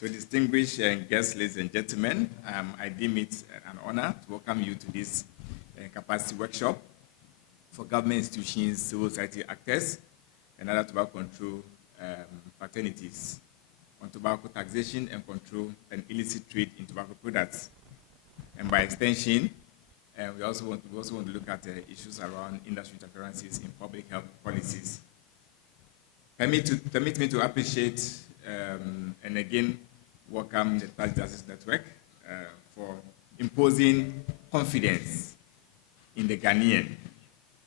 So distinguished guests, ladies and gentlemen, I deem it an honor to welcome you to this capacity workshop for government institutions, civil society actors, and other tobacco control fraternities on tobacco taxation and control and illicit trade in tobacco products. And by extension, we also want to look at issues around industry interferences in public health policies. Permit me to appreciate and again welcome the Tax Justice Network for imposing confidence in the Ghanaian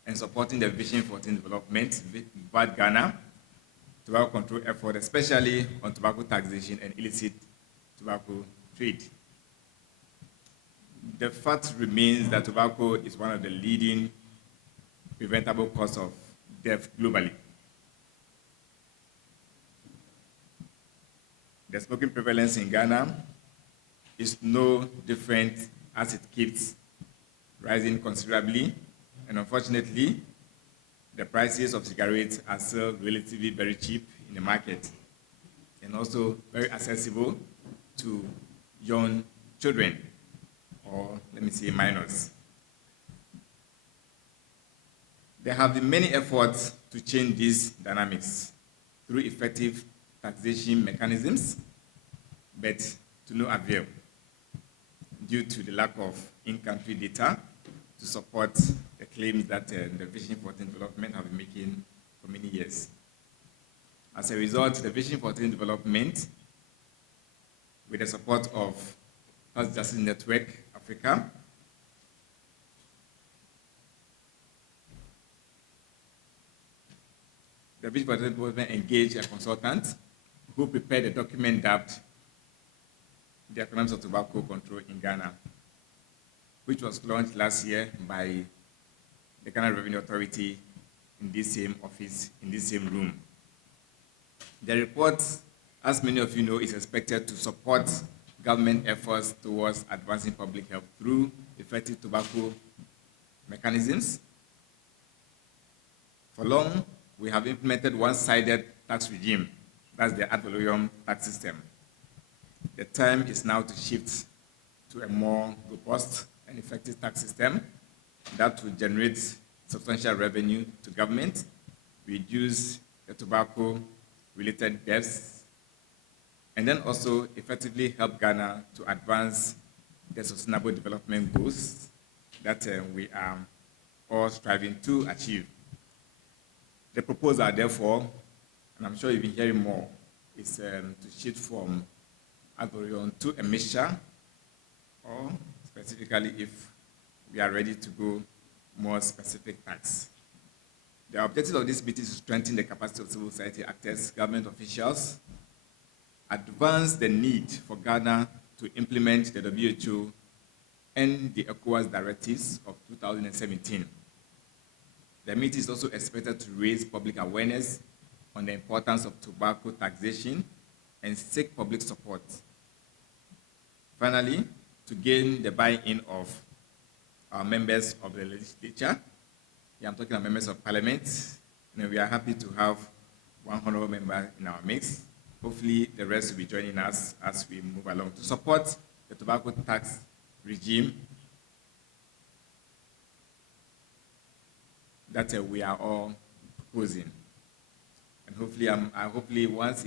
and supporting the Vision 14 development, VALD Ghana, tobacco control effort, especially on tobacco taxation and illicit tobacco trade. The fact remains that tobacco is one of the leading preventable causes of death globally. The smoking prevalence in Ghana is no different as it keeps rising considerably, and unfortunately, the prices of cigarettes are still relatively very cheap in the market and also very accessible to young children, or let me say minors. There have been many efforts to change these dynamics through effective taxation mechanisms, but to no avail due to the lack of in-country data to support the claims that the Vision 14 development have been making for many years. As a result, the Vision 14 development, with the support of Tax Justice Network Africa, the Vision 14 development engaged a consultant who prepared a document dubbed The Economics of Tobacco Control in Ghana, which was launched last year by the Ghana Revenue Authority in this same office, in this same room. The report, as many of you know, is expected to support government efforts towards advancing public health through effective tobacco mechanisms. For long, we have implemented one-sided tax regime. That's the ad valorem tax system. The time is now to shift to a more robust and effective tax system that will generate substantial revenue to government, reduce the tobacco-related deaths, and then also effectively help Ghana to advance the sustainable development goals that we are all striving to achieve. The proposal, therefore, and I'm sure you've been hearing more, is to shift from ad valorem to a mixture, or specifically if we are ready to go more specific tax. The objective of this meeting is to strengthen the capacity of civil society actors, government officials, advance the need for Ghana to implement the WHO and the ECOWAS directives of 2017. The meeting is also expected to raise public awareness on the importance of tobacco taxation and seek public support. Finally, to gain the buy-in of our members of the legislature, I'm talking about members of parliament, and we are happy to have one honorable member in our mix. Hopefully, the rest will be joining us as we move along to support the tobacco tax regime that we are all proposing. And hopefully once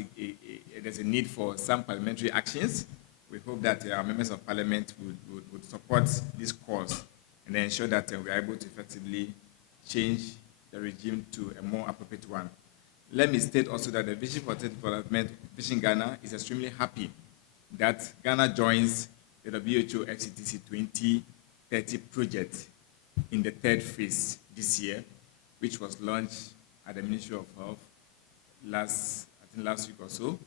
there's a need for some parliamentary actions, we hope that our members of parliament would support this cause and ensure that we are able to effectively change the regime to a more appropriate one. Let me state also that the Vision for Development, Vision Ghana, is extremely happy that Ghana joins the WHO FCTC 2030 project in the third phase this year, which was launched at the Ministry of Health last week or so.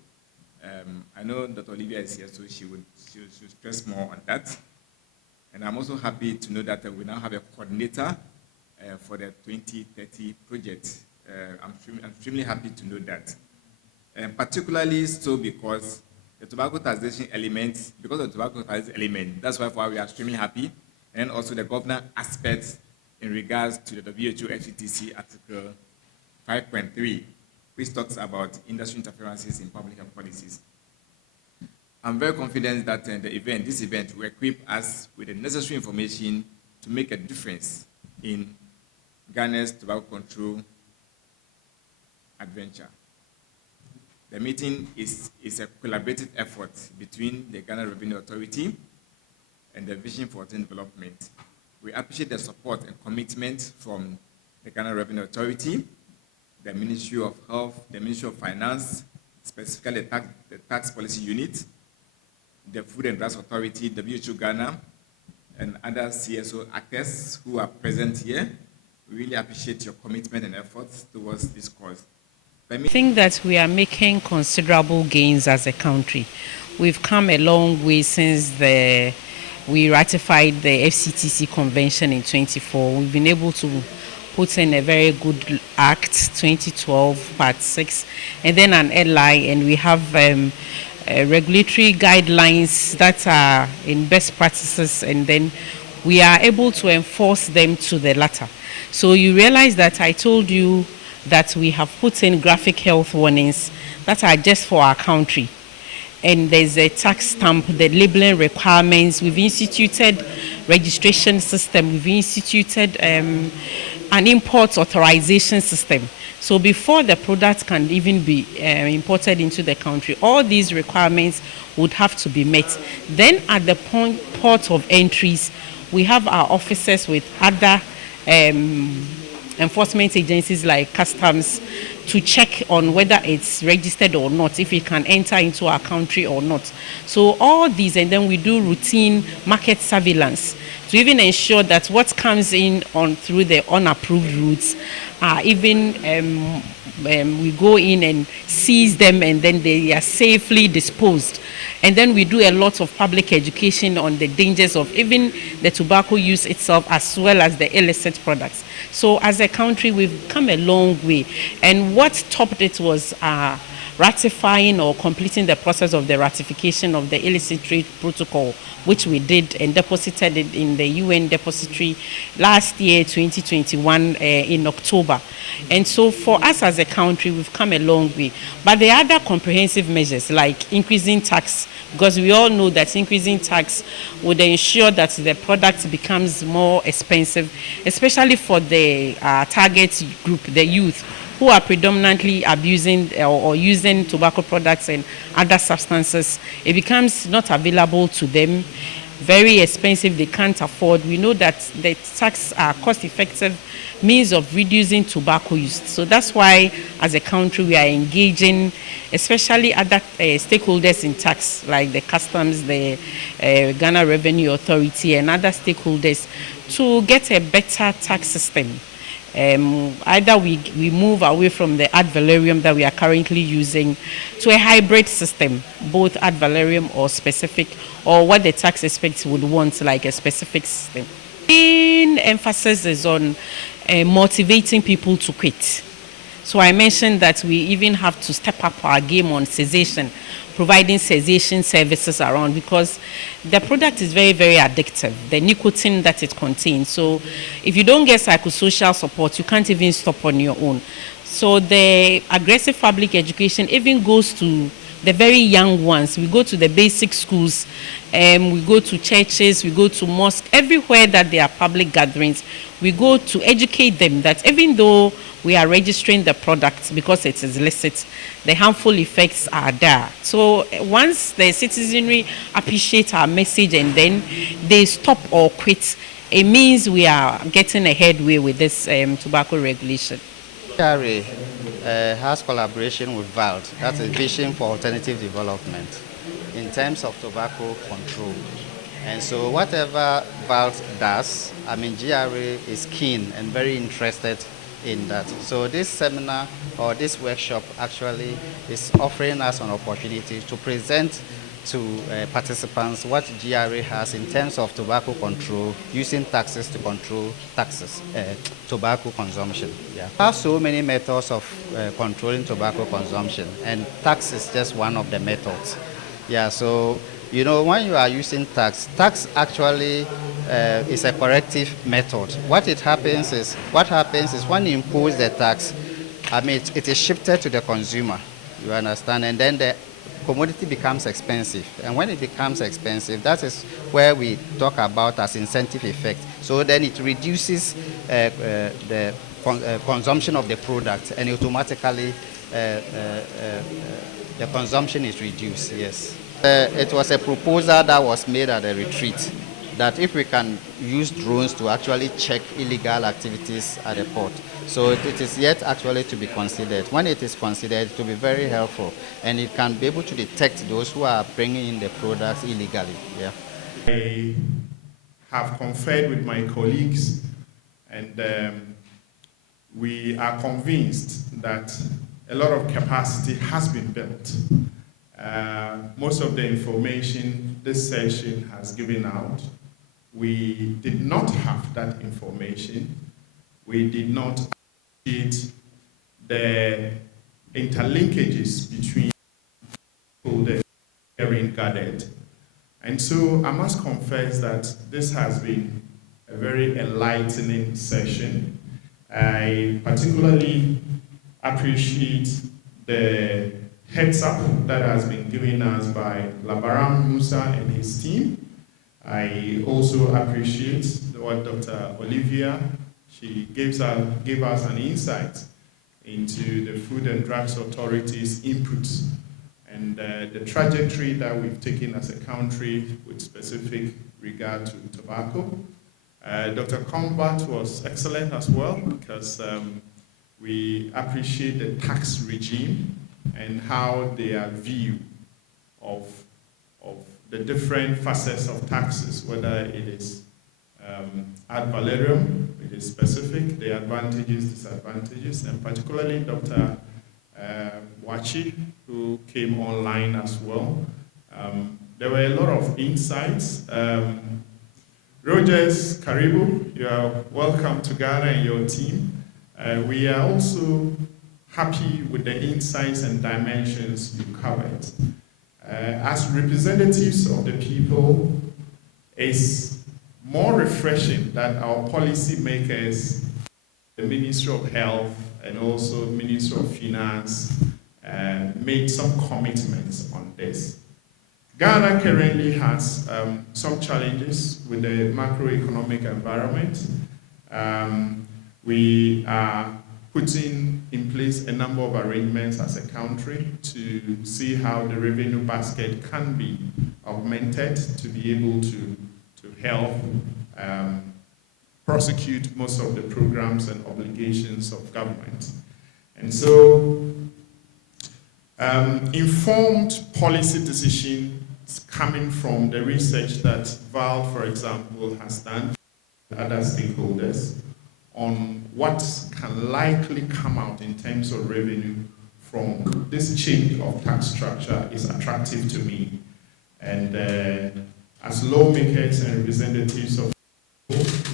I know Dr. Olivia is here, so she would stress more on that. And I'm also happy to know that we now have a coordinator for the 2030 project. I'm extremely happy to know that. Particularly so because the tobacco taxation element, that's why we are extremely happy. And also the governance aspects in regards to the WHO FCTC Article 5.3, which talks about industry interferences in public health policies. I'm very confident that this event will equip us with the necessary information to make a difference in Ghana's tobacco control adventure. The meeting is a collaborative effort between the Ghana Revenue Authority and the Vision 14 Development. We appreciate the support and commitment from the Ghana Revenue Authority, the Ministry of Health, the Ministry of Finance, specifically the Tax Policy Unit, the Food and Drugs Authority, WHO Ghana, and other CSO actors who are present here. We really appreciate your commitment and efforts towards this cause. I think that we are making considerable gains as a country. We've come a long way since we ratified the FCTC Convention in 2024. We've been able to put in a very good act, 2012, Part 6, and then an LI, and we have regulatory guidelines that are in best practices, and then we are able to enforce them to the latter. So you realize that I told you that we have put in graphic health warnings that are just for our country. And there's a tax stamp, the labeling requirements. We've instituted registration system. We've instituted an import authorization system. So before the product can even be imported into the country, all these requirements would have to be met. Then at the port of entries, we have our officers with other enforcement agencies like customs to check on whether it's registered or not, if it can enter into our country or not. So all these, and then we do routine market surveillance to even ensure that what comes in through the unapproved routes are even we go in and seize them, and then they are safely disposed. And then we do a lot of public education on the dangers of even the tobacco use itself, as well as the illicit products. So as a country, we've come a long way. And what topped it was ratifying or completing the process of the ratification of the illicit trade protocol, which we did and deposited it in the UN depository last year, 2021, in October. And so for us as a country, we've come a long way. But there are other comprehensive measures like increasing tax, because we all know that increasing tax would ensure that the product becomes more expensive, especially for the target group, the youth, who are predominantly abusing or using tobacco products and other substances. It becomes not available to them, very expensive, they can't afford. We know that the tax are cost-effective means of reducing tobacco use. So that's why, as a country, we are engaging, especially other stakeholders in tax, like the customs, the Ghana Revenue Authority, and other stakeholders, to get a better tax system. Either we move away from the ad valorem that we are currently using to a hybrid system, both ad valorem or specific, or what the tax experts would want, like a specific system. Main emphasis is on motivating people to quit. So I mentioned that we even have to step up our game on cessation, providing cessation services around, because the product is very, very addictive, the nicotine that it contains. So if you don't get psychosocial support, you can't even stop on your own. So the aggressive public education even goes to the very young ones. We go to the basic schools, we go to churches, we go to mosques, everywhere that there are public gatherings. We go to educate them that even though we are registering the product because it is illicit, the harmful effects are there. So once the citizenry appreciate our message and then they stop or quit, it means we are getting a headway with this tobacco regulation. TJNA has collaboration with VALD, that's a Vision for Alternative Development, in terms of tobacco control. And so whatever VALD does, GRA is keen and very interested in that. So this seminar or this workshop actually is offering us an opportunity to present to participants what GRA has in terms of tobacco control, using taxes to control tobacco consumption. Yeah. There are so many methods of controlling tobacco consumption, and tax is just one of the methods. Yeah, so you know, when you are using tax actually is a corrective method. What happens is when you impose the tax, it is shifted to the consumer, you understand, and then the commodity becomes expensive. And when it becomes expensive, that is where we talk about as incentive effect. So then it reduces the consumption of the product, and automatically the consumption is reduced, yes. It was a proposal that was made at a retreat, that if we can use drones to actually check illegal activities at the port. So it is yet actually to be considered. When it is considered, it will be very helpful, and it can be able to detect those who are bringing in the products illegally. Yeah. I have conferred with my colleagues, and we are convinced that a lot of capacity has been built. Most of the information this session has given out, we did not have that information. We did not appreciate the interlinkages between the hearing gathered. And so I must confess that this has been a very enlightening session. I particularly appreciate the heads up that has been given us by Labram Musah and his team. I also appreciate what Dr. Olivia, she gave us an insight into the Food and Drugs Authority's inputs and the trajectory that we've taken as a country with specific regard to tobacco. Dr. Combat was excellent as well, because we appreciate the tax regime and how they are viewed of the different facets of taxes, whether it is ad valorem, it is specific, the advantages, disadvantages, and particularly Dr. Wachi, who came online as well. There were a lot of insights. Rogers Karibu, you are welcome to Ghana and your team. We are also happy with the insights and dimensions you covered. As representatives of the people, it's more refreshing that our policy makers, the Ministry of Health and also Ministry of Finance, made some commitments on this. Ghana currently has some challenges with the macroeconomic environment. We are putting in place a number of arrangements as a country to see how the revenue basket can be augmented to be able to help prosecute most of the programs and obligations of government. And so informed policy decisions coming from the research that VALD, for example, has done with other stakeholders on what can likely come out in terms of revenue from this change of tax structure is attractive to me. And as lawmakers and representatives of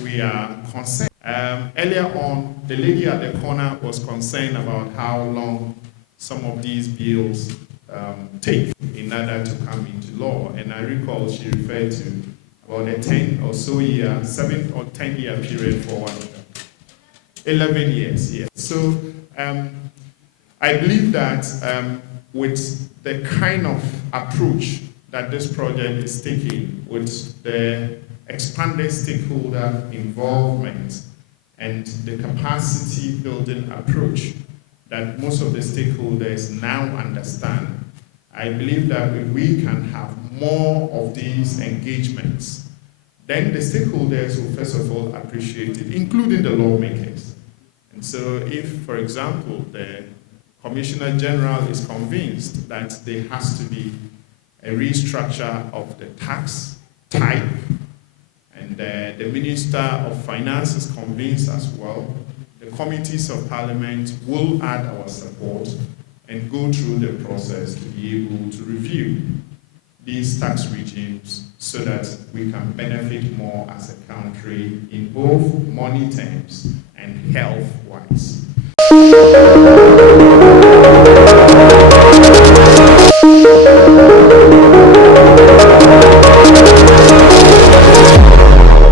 we are concerned. Earlier on, the lady at the corner was concerned about how long some of these bills take in order to come into law. And I recall she referred to about a 10 or so year, 7 or 10 year period for one of them. 11 years, yes. So I believe that with the kind of approach that this project is taking, with the expanded stakeholder involvement and the capacity building approach that most of the stakeholders now understand, I believe that if we can have more of these engagements, then the stakeholders will first of all appreciate it, including the lawmakers. And so if, for example, the Commissioner General is convinced that there has to be a restructure of the tax type, and the Minister of Finance is convinced as well, the committees of Parliament will add our support and go through the process to be able to review these tax regimes so that we can benefit more as a country in both money terms and health-wise.